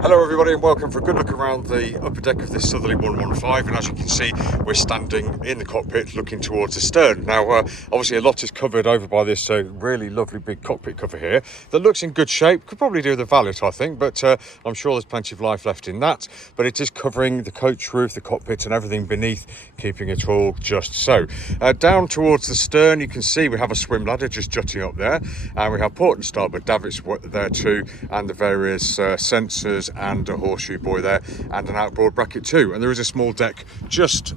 Hello everybody and welcome for a good look around the upper deck of this Southerly 115, and as you can see we're standing in the cockpit looking towards the stern. Now obviously a lot is covered over by this really lovely big cockpit cover here that looks in good shape. Could probably do with a valet I think, but I'm sure there's plenty of life left in that. But it is covering the coach roof, the cockpit and everything beneath, keeping it all just so. Down towards the stern you can see we have a swim ladder just jutting up there, and we have port and starboard davits there too, and the various sensors and a horseshoe buoy there and an outboard bracket too, and there is a small deck just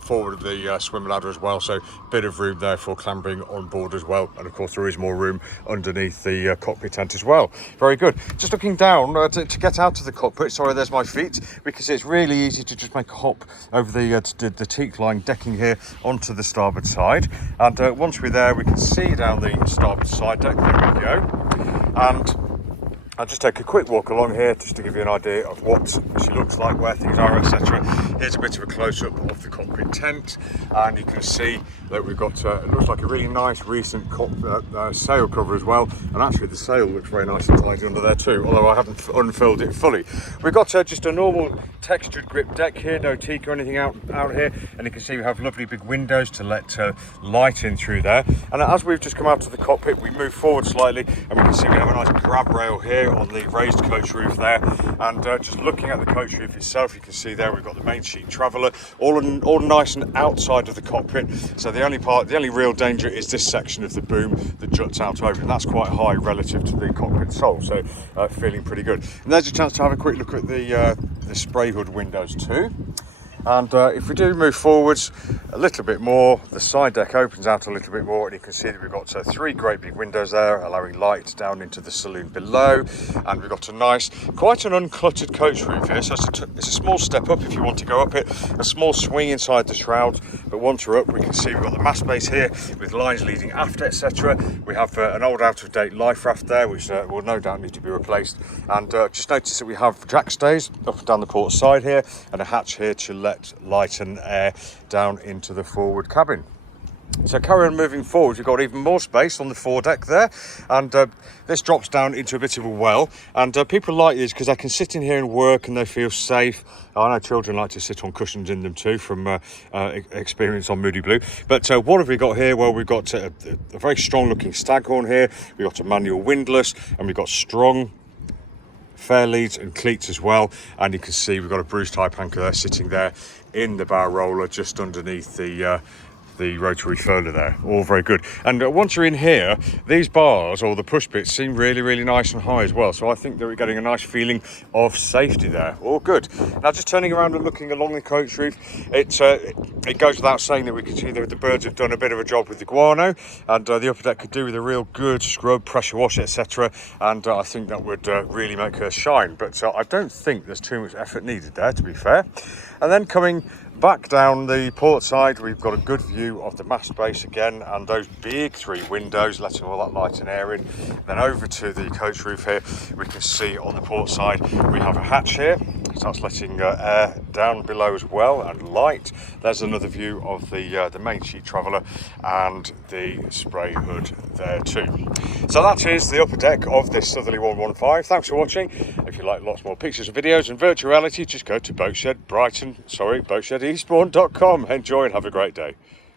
forward of the swim ladder as well, so a bit of room there for clambering on board as well, and of course there is more room underneath the cockpit tent as well. Very good. Just looking down to get out of the cockpit, sorry there's my feet, because it's really easy to just make a hop over the teak line decking here onto the starboard side, and once we're there we can see down the starboard side deck. There we go, and I'll just take a quick walk along here just to give you an idea of what she looks like, where things are, etc. Here's a bit of a close-up of the cockpit tent, and you can see that we've got, it looks like a really nice recent sail cover as well, and actually the sail looks very nice and tidy under there too, although I haven't unfurled it fully. We've got just a normal textured grip deck here, no teak or anything out here, and you can see we have lovely big windows to let light in through there. And as we've just come out of the cockpit, we move forward slightly and we can see we have a nice grab rail here on the raised coach roof there, and just looking at the coach roof itself you can see there we've got the main sheet traveller all nice and outside of the cockpit, so the only real danger is this section of the boom that juts out over, and that's quite high relative to the cockpit sole, so feeling pretty good. And there's a chance to have a quick look at the spray hood windows too. And if we do move forwards a little bit more, the side deck opens out a little bit more, and you can see that we've got three great big windows there allowing light down into the saloon below, and we've got a nice, quite an uncluttered coach roof here, so it's a small step up if you want to go up it, a small swing inside the shroud, but once we're up we can see we've got the mast base here with lines leading aft, etc. We have an old out-of-date life raft there which will no doubt need to be replaced, and just notice that we have jack stays up and down the port side here and a hatch here to let light and air down into the forward cabin. So carry on moving forward, we've got even more space on the foredeck there, and this drops down into a bit of a well, and people like these because they can sit in here and work and they feel safe. I know children like to sit on cushions in them too from experience on Moody Blue. But what have we got here? Well, we've got a very strong looking staghorn here, we've got a manual windlass, and we've got strong fair leads and cleats as well, and you can see we've got a Bruce type anchor there sitting there in the bow roller just underneath the rotary furler there. All very good. And once you're in here, these bars or the push bits seem really nice and high as well, so I think that we're getting a nice feeling of safety there. All good. Now just turning around and looking along the coach roof, it goes without saying that we can see that the birds have done a bit of a job with the guano, and the upper deck could do with a real good scrub, pressure wash, etc., and I think that would really make her shine, but I don't think there's too much effort needed there, to be fair. And then coming back down the port side, we've got a good view of the mast base again, and those big three windows letting all that light and air in. Then over to the coach roof here, we can see on the port side we have a hatch here, so that's letting air down below as well and light. There's another view of the main sheet traveller and the spray hood there too. So that is the upper deck of this Southerly 115. Thanks for watching. If you like lots more pictures and videos and virtual reality, just go to Boatshed Eastbourne.com. Enjoy and have a great day.